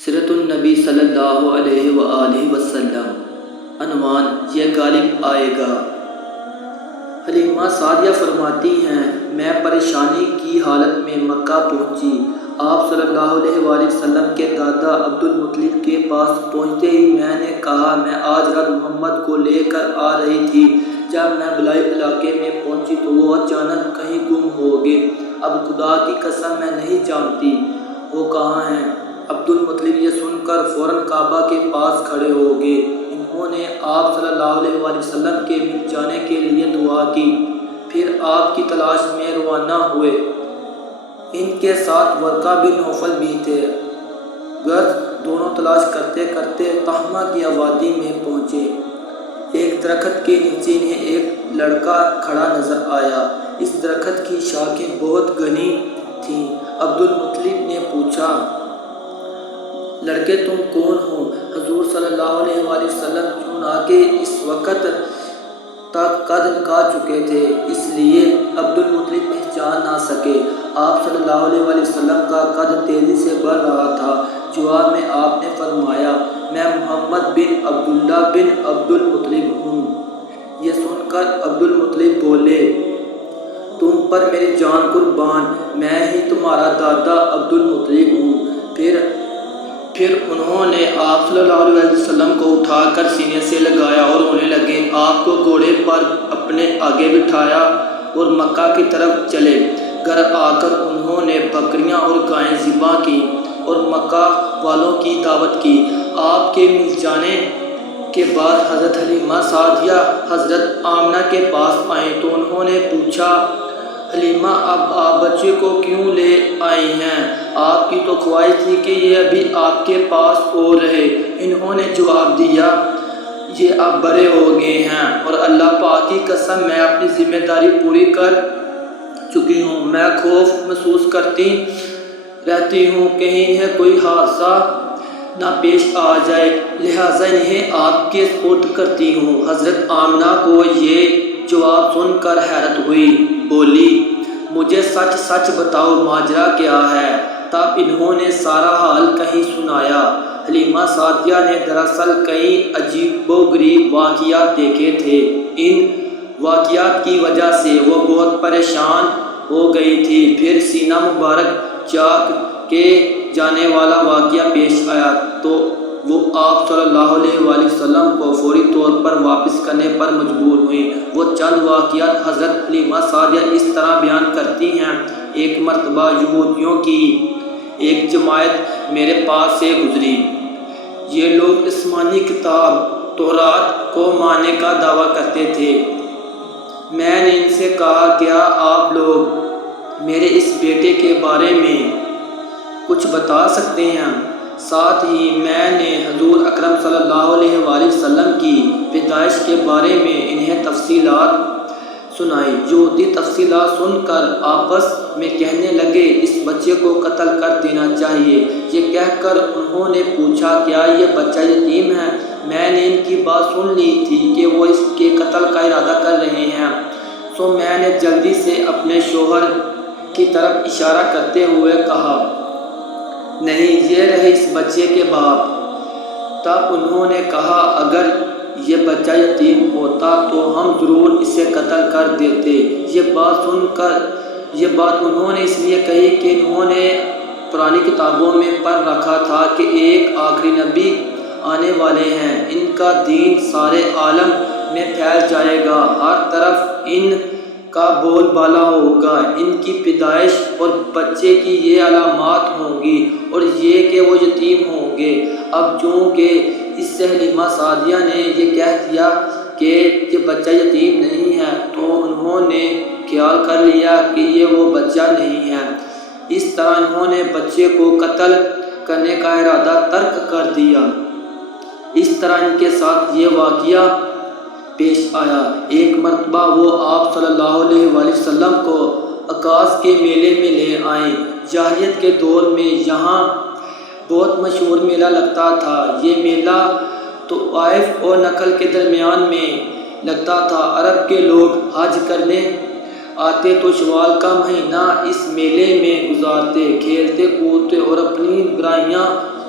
سیرت النبی صلی اللہ علیہ وآلہ وسلم۔ عنوان یہ غالب آئے گا۔ حلیمہ سعدیہ فرماتی ہیں، میں پریشانی کی حالت میں مکہ پہنچی۔ آپ صلی اللہ علیہ وآلہ وسلم کے دادا عبد المطلب کے پاس پہنچتے ہی میں نے کہا میں آج رات محمد کو لے کر آ رہی تھی۔ جب میں بلائی علاقے میں پہنچی تو وہ اچانک کہیں گم ہو گئے۔ اب خدا کی قسم میں نہیں جانتی وہ کہاں ہیں۔ عبد المطلب یہ سن کر فوراً کعبہ کے پاس کھڑے ہو گئے۔ انہوں نے آپ صلی اللہ علیہ وآلہ وسلم کے مل جانے کے لیے دعا کی، پھر آپ کی تلاش میں روانہ ہوئے۔ ان کے ساتھ ورقہ بن نوفل بھی تھے۔ غرض دونوں تلاش کرتے کرتے تہمہ کی وادی میں پہنچے۔ ایک درخت کے نیچے انہیں ایک لڑکا کھڑا نظر آیا۔ اس درخت کی شاخیں بہت گھنی تھیں۔ عبد المطلب نے پوچھا، لڑکے تم کون ہو؟ حضور صلی اللہ علیہ وآلہ وسلم چنانکہ اس وقت تک قد کا چکے تھے، اس لیے عبد المطلب پہچان نہ سکے۔ آپ صلی اللہ علیہ وآلہ وسلم کا قد تیزی سے بڑھ رہا تھا۔ جواب میں آپ نے فرمایا، میں محمد بن عبداللہ بن عبد المطلب ہوں۔ یہ سن کر عبد المطلب بولے، تم پر میری جان قربان، میں ہی تمہارا دادا عبد المطلب ہوں۔ پھر انہوں نے آپ صلی اللہ علیہ وسلم کو اٹھا کر سینے سے لگایا اور رونے لگے۔ آپ کو گھوڑے پر اپنے آگے بٹھایا اور مکہ کی طرف چلے۔ گھر آ کر انہوں نے بکریاں اور گائیں ذبح کی اور مکہ والوں کی دعوت کی۔ آپ کے مل جانے کے بعد حضرت حلیمہ سعدیہ حضرت آمنہ کے پاس آئیں تو انہوں نے پوچھا، حلیمہ اب آپ بچے کو کیوں لے آئی ہیں؟ آپ کی تو خواہش تھی کہ یہ ابھی آپ کے پاس اور رہے۔ انہوں نے جواب دیا، یہ اب بڑے ہو گئے ہیں اور اللہ پاک کی قسم میں اپنی ذمہ داری پوری کر چکی ہوں۔ میں خوف محسوس کرتی رہتی ہوں کہیں انہیں کوئی حادثہ نہ پیش آ جائے، لہٰذا انہیں آپ کے سپرد کرتی ہوں۔ حضرت آمنہ کو یہ جواب سن کر حیرت ہوئی، بولی، مجھے سچ سچ بتاؤ ماجرا کیا ہے؟ تب انہوں نے سارا حال کہیں سنایا۔ حلیمہ سعدیہ نے دراصل کئی عجیب و غریب واقعات دیکھے تھے۔ ان واقعات کی وجہ سے وہ بہت پریشان ہو گئی تھی۔ پھر سینہ مبارک چاک کے جانے والا واقعہ پیش آیا تو وہ آپ صلی اللہ علیہ وآلہ وسلم کو فوری طور پر واپس کرنے پر مجبور ہوئیں۔ وہ چند واقعات حضرت حلیمہ سعدیہ اس طرح بیان کرتی ہیں، ایک مرتبہ یہودیوں کی ایک جماعت میرے پاس سے گزری۔ یہ لوگ آسمانی کتاب تورات کو ماننے کا دعویٰ کرتے تھے۔ میں نے ان سے کہا، کیا آپ لوگ میرے اس بیٹے کے بارے میں کچھ بتا سکتے ہیں؟ ساتھ ہی میں نے حضور اکرم صلی اللہ علیہ وآلہ وسلم کی پیدائش کے بارے میں انہیں تفصیلات سنائی۔ یہودی تفصیلات سن کر آپس میں کہنے لگے، اس بچے کو قتل کر دینا چاہیے۔ یہ کہہ کر انہوں نے پوچھا، کیا یہ بچہ یتیم ہے؟ میں نے ان کی بات سن لی تھی کہ وہ اس کے قتل کا ارادہ کر رہے ہیں، سو میں نے جلدی سے اپنے شوہر کی طرف اشارہ کرتے ہوئے کہا، نہیں، یہ رہے اس بچے کے باپ۔ تب انہوں نے کہا، اگر یہ بچہ یتیم ہوتا تو ہم ضرور اسے قتل کر دیتے۔ یہ بات انہوں نے اس لیے کہی کہ انہوں نے پرانی کتابوں میں پڑھ رکھا تھا کہ ایک آخری نبی آنے والے ہیں، ان کا دین سارے عالم میں پھیل جائے گا، ہر طرف ان کا بول بالا ہوگا، ان کی پیدائش اور بچے کی یہ علامات ہوں گی اور یہ کہ وہ یتیم ہوں گے۔ اب چونکہ اس سے حلیمہ سعدیہ نے یہ کہہ دیا کہ یہ بچہ یتیم نہیں ہے تو انہوں نے خیال کر لیا کہ یہ وہ بچہ نہیں ہے۔ اس طرح انہوں نے بچے کو قتل کرنے کا ارادہ ترک کر دیا۔ اس طرح ان کے ساتھ یہ واقعہ پیش آیا۔ ایک مرتبہ وہ آپ صلی اللہ علیہ وآلہ وسلم کو عکاظ کے میلے میں لے آئیں۔ جاہلیت کے دور میں یہاں بہت مشہور میلہ لگتا تھا۔ یہ میلہ طائف اور نخل کے درمیان میں لگتا تھا۔ عرب کے لوگ حج کرنے آتے تو شوال کا مہینہ اس میلے میں گزارتے، کھیلتے کودتے اور اپنی برائیاں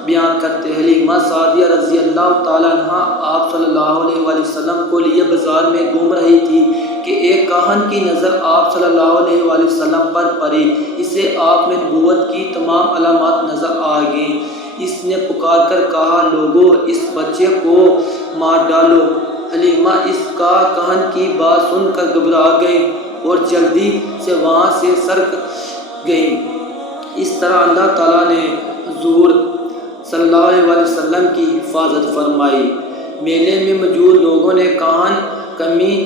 بیان کرتے ہیں۔ حلیمہ سعدیہ رضی اللہ تعالیٰ عنہ آپ صلی اللہ علیہ وآلہ وسلم کو لیے بازار میں گھوم رہی تھی کہ ایک کاہن کی نظر آپ صلی اللہ علیہ وآلہ وسلم پر پڑی۔ اسے آپ میں نبوت کی تمام علامات نظر آ گئیں۔ اس نے پکار کر کہا، لوگو اس بچے کو مار ڈالو۔ حلیمہ اس کا کاہن کی بات سن کر گھبرا گئیں اور جلدی سے وہاں سے سرک گئیں۔ اس طرح اللہ تعالیٰ نے حضور صلی اللہ علیہ وآلہ وسلم کی حفاظت فرمائی۔ میلے میں موجود لوگوں نے کاہن کمی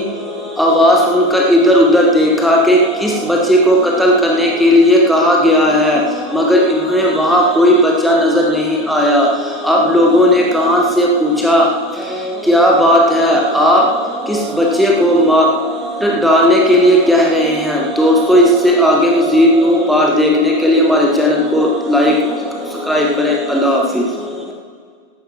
آواز سن کر ادھر ادھر دیکھا کہ کس بچے کو قتل کرنے کے لیے کہا گیا ہے، مگر انہیں وہاں کوئی بچہ نظر نہیں آیا۔ اب لوگوں نے کاہن سے پوچھا، کیا بات ہے، آپ کس بچے کو مار ڈالنے کے لیے کہہ رہے ہیں؟ دوستو، اس سے آگے مزید نو پار دیکھنے کے لیے ہمارے چینل کو لائک سبسکرائب کریں۔ اللہ حافظ۔